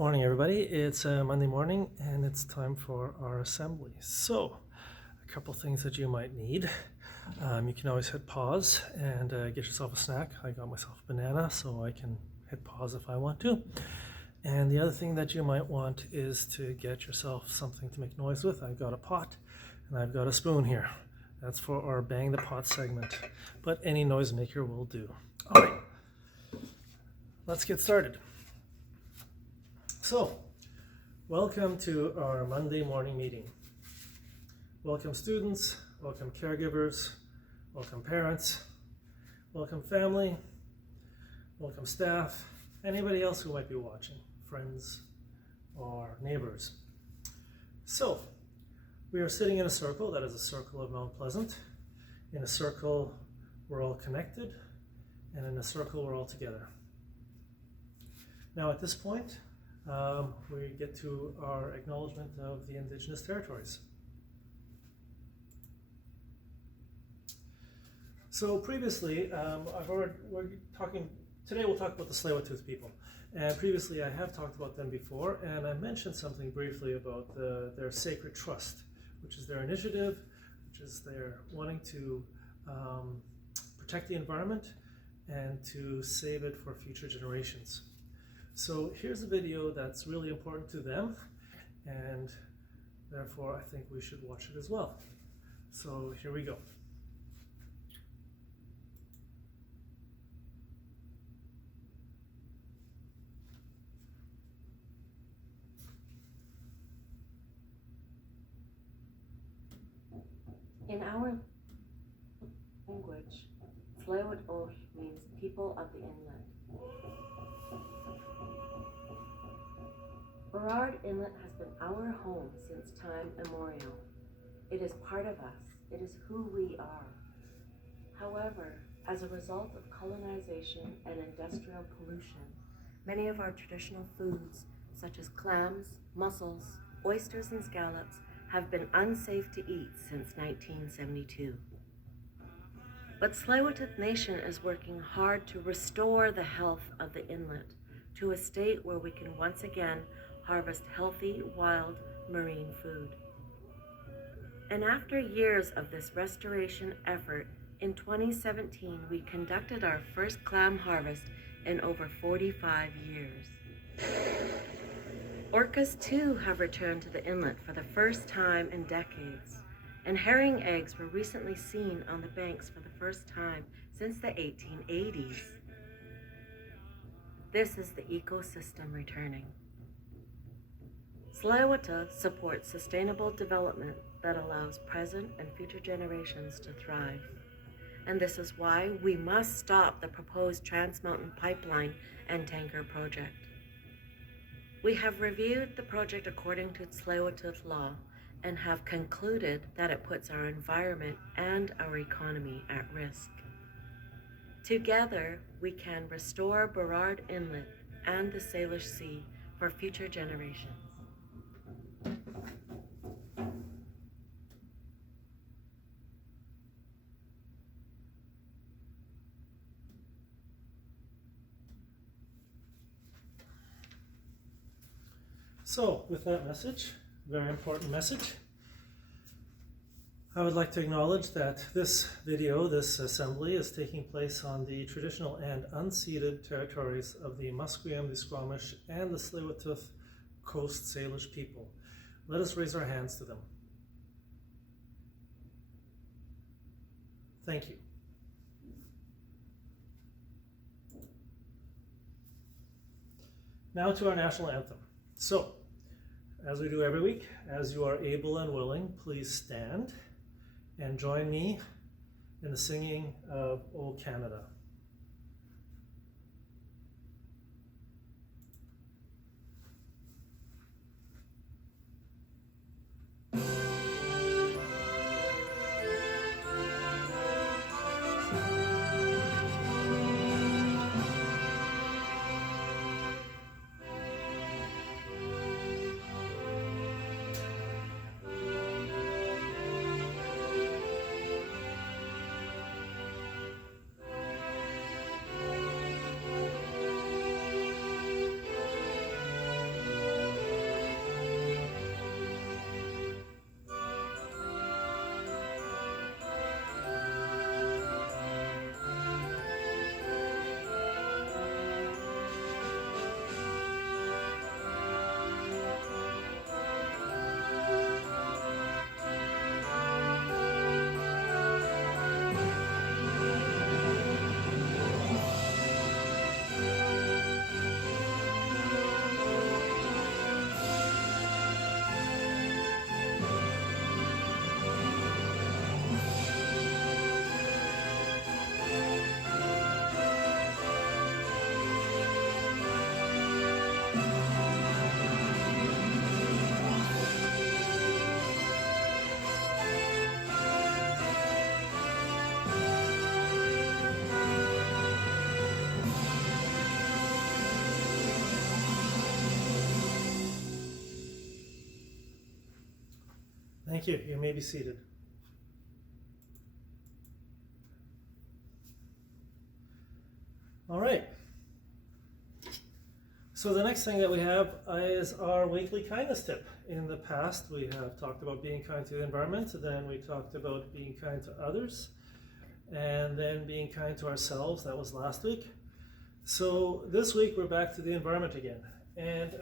Morning, everybody. It's Monday morning and it's time for our assembly. So, a couple things that you might need. You can always hit pause and get yourself a snack. I got myself a banana, so I can hit pause if I want to. And the other thing that you might want is to get yourself something to make noise with. I've got a pot and I've got a spoon here. That's for our Bang the Pot segment, but any noisemaker will do. All right, let's get started. So, welcome to our Monday morning meeting. Welcome students, welcome caregivers, welcome parents, welcome family, welcome staff, anybody else who might be watching, friends or neighbors. So, we are sitting in a circle, that is a circle of Mount Pleasant. In a circle, we're all connected, and in a circle, we're all together. Now at this point, we get to our acknowledgement of the Indigenous territories. So previously, today we'll talk about the Tsleil-Waututh people. And previously I have talked about them before, and I mentioned something briefly about their Sacred Trust, which is their initiative, which is their wanting to protect the environment and to save it for future generations. So here's a video that's really important to them, and therefore I think we should watch it as well. So here we go. In our language, Tsleil-Waututh means people of the inlet. Burrard Inlet has been our home since time immemorial. It is part of us. It is who we are. However, as a result of colonization and industrial pollution, many of our traditional foods, such as clams, mussels, oysters, and scallops, have been unsafe to eat since 1972. But Tsleil-Waututh Nation is working hard to restore the health of the inlet to a state where we can once again harvest healthy, wild, marine food. And after years of this restoration effort, in 2017, we conducted our first clam harvest in over 45 years. Orcas too have returned to the inlet for the first time in decades, and herring eggs were recently seen on the banks for the first time since the 1880s. This is the ecosystem returning. Tsleil-Waututh supports sustainable development that allows present and future generations to thrive. And this is why we must stop the proposed Trans Mountain Pipeline and Tanker project. We have reviewed the project according to Tsleil-Waututh law and have concluded that it puts our environment and our economy at risk. Together, we can restore Burrard Inlet and the Salish Sea for future generations. So with that message, very important message, I would like to acknowledge that this video, this assembly, is taking place on the traditional and unceded territories of the Musqueam, the Squamish, and the Tsleil-Waututh Coast Salish people. Let us raise our hands to them. Thank you. Now to our national anthem. So, as we do every week, as you are able and willing, please stand and join me in the singing of O Canada. Thank you. You may be seated. All right. So the next thing that we have is our weekly kindness tip. In the past, we have talked about being kind to the environment, then we talked about being kind to others, and then being kind to ourselves. That was last week. So this week we're back to the environment again. And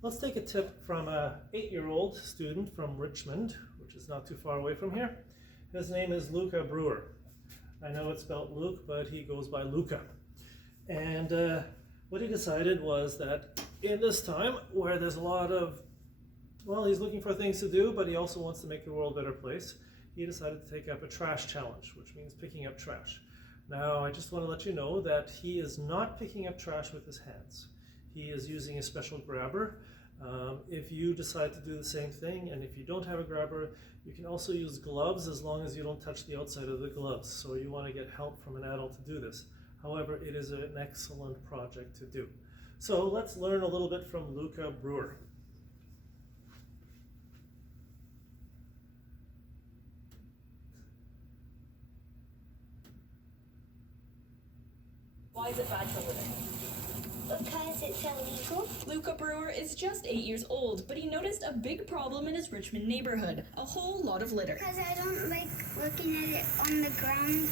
let's take a tip from an 8-year-old student from Richmond, which is not too far away from here. His name is Luca Brewer. I know it's spelled Luke, but he goes by Luca. And what he decided was that in this time where there's a lot of, well, he's looking for things to do, but he also wants to make the world a better place, he decided to take up a trash challenge, which means picking up trash. Now, I just want to let you know that he is not picking up trash with his hands. He is using a special grabber. If you decide to do the same thing, and if you don't have a grabber, you can also use gloves as long as you don't touch the outside of the gloves. So you want to get help from an adult to do this. However, it is an excellent project to do. So let's learn a little bit from Luca Brewer. Why is it bad for living? Because it's illegal. Luca Brewer is just 8 years old, but he noticed a big problem in his Richmond neighborhood. A whole lot of litter. Because I don't like looking at it on the ground.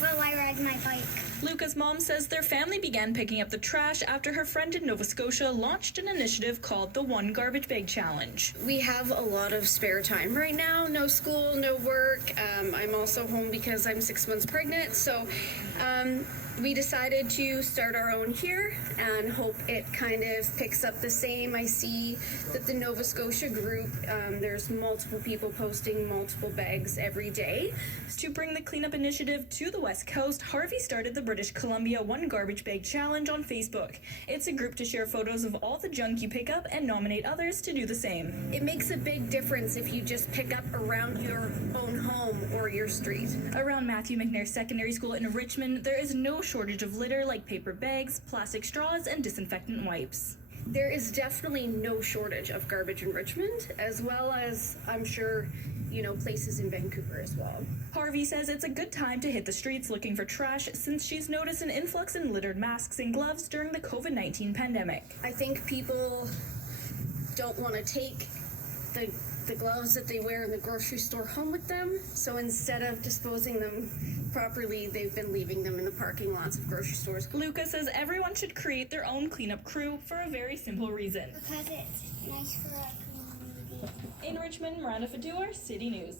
While I ride my bike. Luca's mom says their family began picking up the trash after her friend in Nova Scotia launched an initiative called the One Garbage Bag Challenge. We have a lot of spare time right now. No school, no work. I'm also home because I'm 6 months pregnant. So we decided to start our own here and hope it kind of picks up the same. I see that the Nova Scotia group, there's multiple people posting multiple bags every day. To bring the cleanup initiative to the West Coast, Harvey started the British Columbia One Garbage Bag Challenge on Facebook. It's a group to share photos of all the junk you pick up and nominate others to do the same. It makes a big difference if you just pick up around your own home or your street. Around Matthew McNair Secondary School in Richmond, there is no shortage of litter like paper bags, plastic straws, and disinfectant wipes. There is definitely no shortage of garbage in Richmond, as well as, I'm sure, places in Vancouver as well. Harvey says it's a good time to hit the streets looking for trash since she's noticed an influx in littered masks and gloves during the COVID-19 pandemic. I think people don't want to take the gloves that they wear in the grocery store home with them, so instead of disposing them properly, they've been leaving them in the parking lots of grocery stores. Luca says everyone should create their own cleanup crew for a very simple reason. Because it's nice for our community. In Richmond, Miranda Fedor, City News.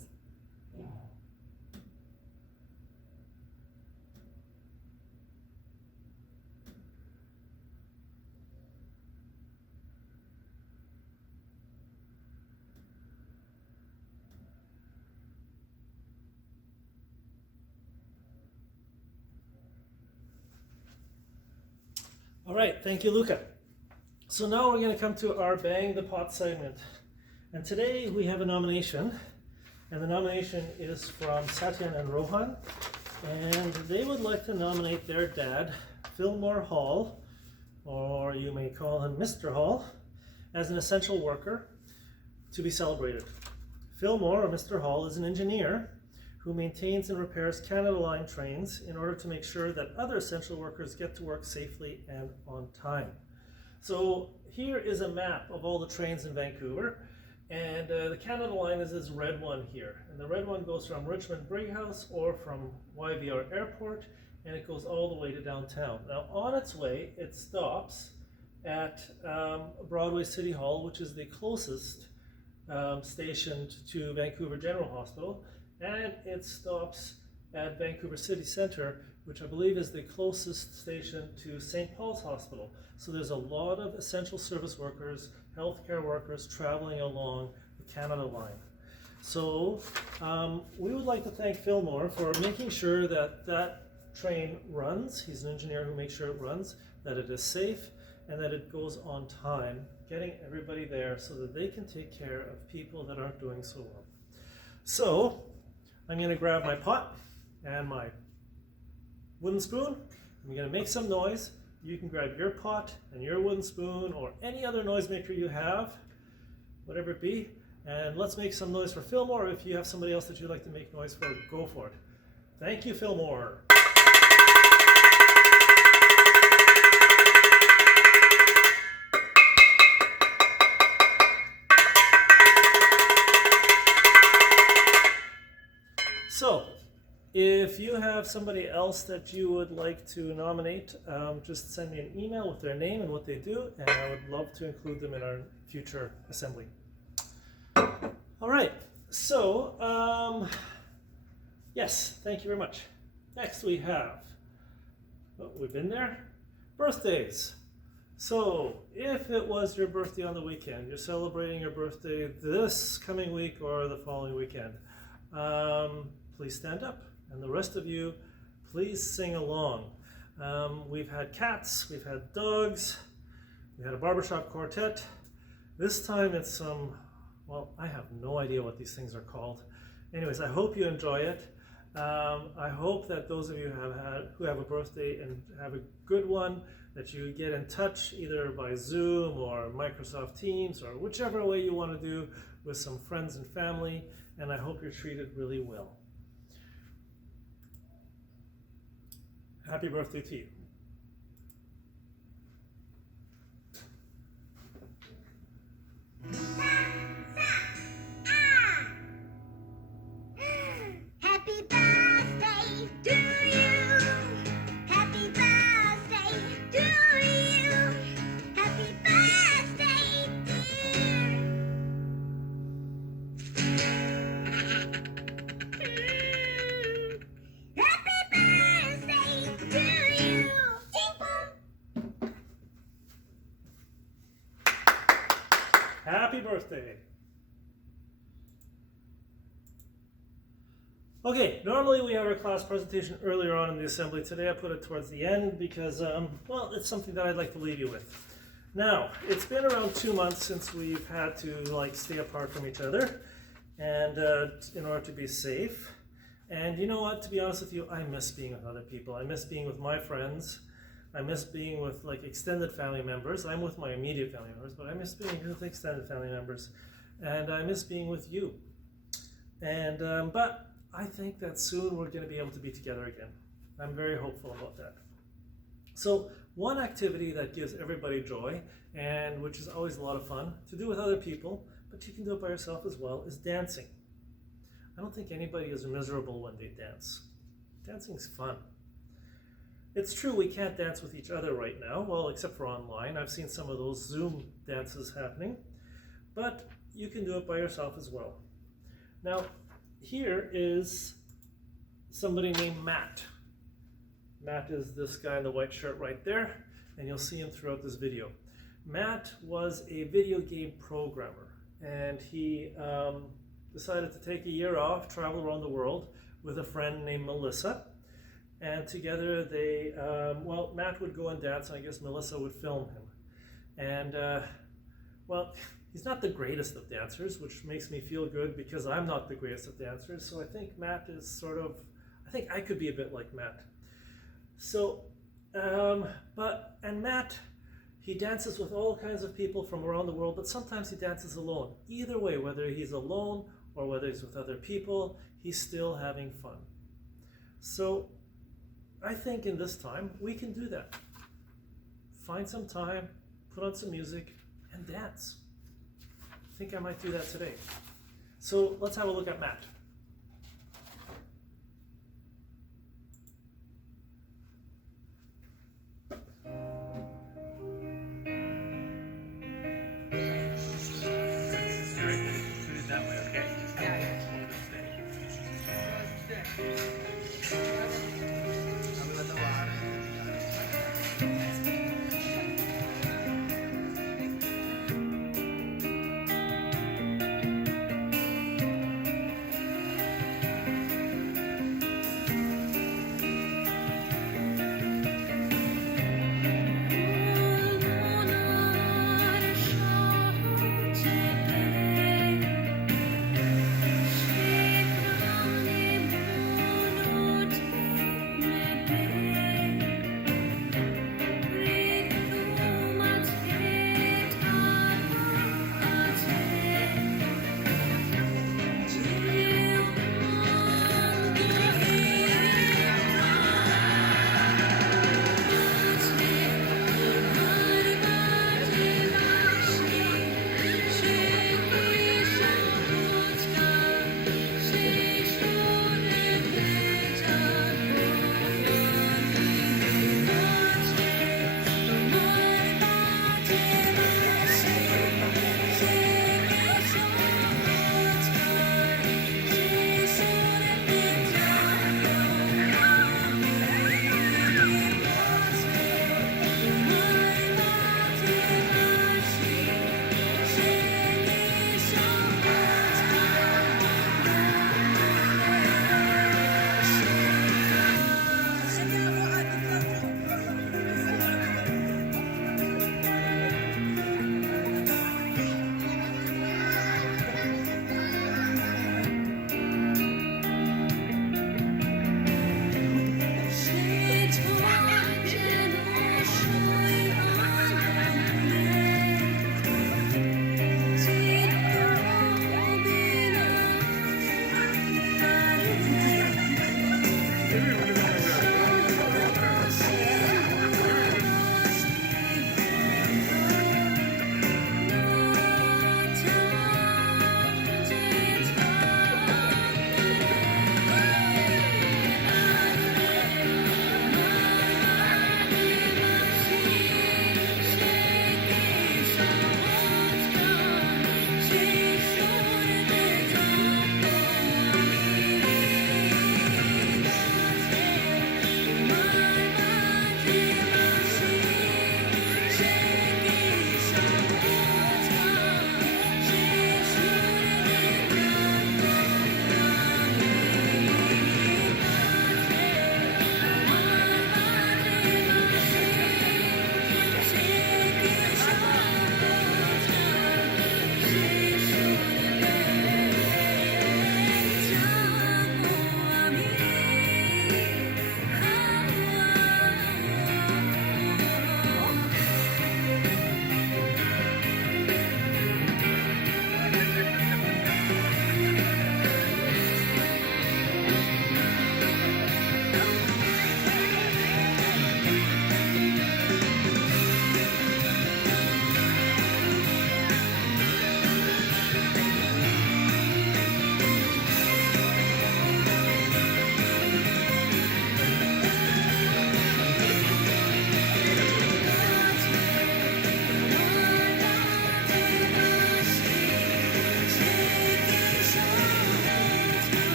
All right, thank you, Luca. So now we're going to come to our Bang the Pot segment. And today we have a nomination, and the nomination is from Satyan and Rohan, and they would like to nominate their dad, Fillmore Hall, or you may call him Mr. Hall, as an essential worker to be celebrated. Fillmore, or Mr. Hall, is an engineer who maintains and repairs Canada Line trains in order to make sure that other essential workers get to work safely and on time. So here is a map of all the trains in Vancouver, and the Canada Line is this red one here, and the red one goes from Richmond Brighouse or from YVR Airport, and it goes all the way to downtown. Now on its way, it stops at Broadway City Hall, which is the closest station to Vancouver General Hospital, and it stops at Vancouver City Centre, which I believe is the closest station to St. Paul's Hospital. So there's a lot of essential service workers, healthcare workers traveling along the Canada Line. So we would like to thank Fillmore for making sure that that train runs. He's an engineer who makes sure it runs, that it is safe, and that it goes on time, getting everybody there so that they can take care of people that aren't doing so well. So I'm going to grab my pot and my wooden spoon. I'm going to make some noise. You can grab your pot and your wooden spoon or any other noisemaker you have, whatever it be. And let's make some noise for Fillmore. If you have somebody else that you'd like to make noise for, go for it. Thank you, Fillmore. So, if you have somebody else that you would like to nominate, just send me an email with their name and what they do, and I would love to include them in our future assembly. All right, so yes, thank you very much. Next we have, oh, we've been there, birthdays. So if it was your birthday on the weekend, you're celebrating your birthday this coming week or the following weekend, please stand up. And the rest of you, please sing along. We've had cats, we've had dogs, we had a barbershop quartet. This time it's some, well, I have no idea what these things are called. Anyways, I hope you enjoy it. I hope that those of you who have a birthday and have a good one, that you get in touch either by Zoom or Microsoft Teams or whichever way you want to do with some friends and family, and I hope you're treated really well. Happy birthday to you. Happy birthday to you. Happy birthday to you. Happy birthday, dear. Happy birthday to you. Tinkle. Happy birthday. Okay, normally we have our class presentation earlier on in the assembly. Today I put it towards the end because, well, it's something that I'd like to leave you with. Now, it's been around 2 months since we've had to stay apart from each other and in order to be safe. And you know what, to be honest with you, I miss being with other people. I miss being with my friends. I miss being with extended family members. I'm with my immediate family members, but I miss being with extended family members. And I miss being with you. And, but I think that soon we're going to be able to be together again. I'm very hopeful about that. So one activity that gives everybody joy, and which is always a lot of fun to do with other people, but you can do it by yourself as well, is dancing. I don't think anybody is miserable when they dance. Dancing's fun. It's true we can't dance with each other right now, well, except for online. I've seen some of those Zoom dances happening, but you can do it by yourself as well. Now, here is somebody named Matt. Matt is this guy in the white shirt right there, and you'll see him throughout this video. Matt was a video game programmer, and he decided to take a year off, travel around the world with a friend named Melissa, and together they, well, Matt would go and dance, and I guess Melissa would film him. And, well, he's not the greatest of dancers, which makes me feel good because I'm not the greatest of dancers. So I think Matt is sort of, I think I could be a bit like Matt. So, and Matt, he dances with all kinds of people from around the world, but sometimes he dances alone. Either way, whether he's alone or whether he's with other people, he's still having fun. So I think in this time, we can do that. Find some time, put on some music, and dance. I think I might do that today. So let's have a look at Matt.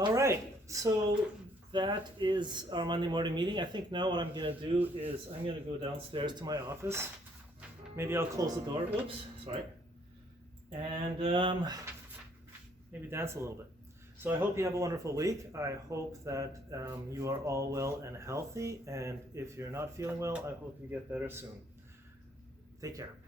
All right, so that is our Monday morning meeting. I think now what I'm going to do is I'm going to go downstairs to my office. Maybe I'll close the door. Oops, sorry. And maybe dance a little bit. So I hope you have a wonderful week. I hope that you are all well and healthy. And if you're not feeling well, I hope you get better soon. Take care.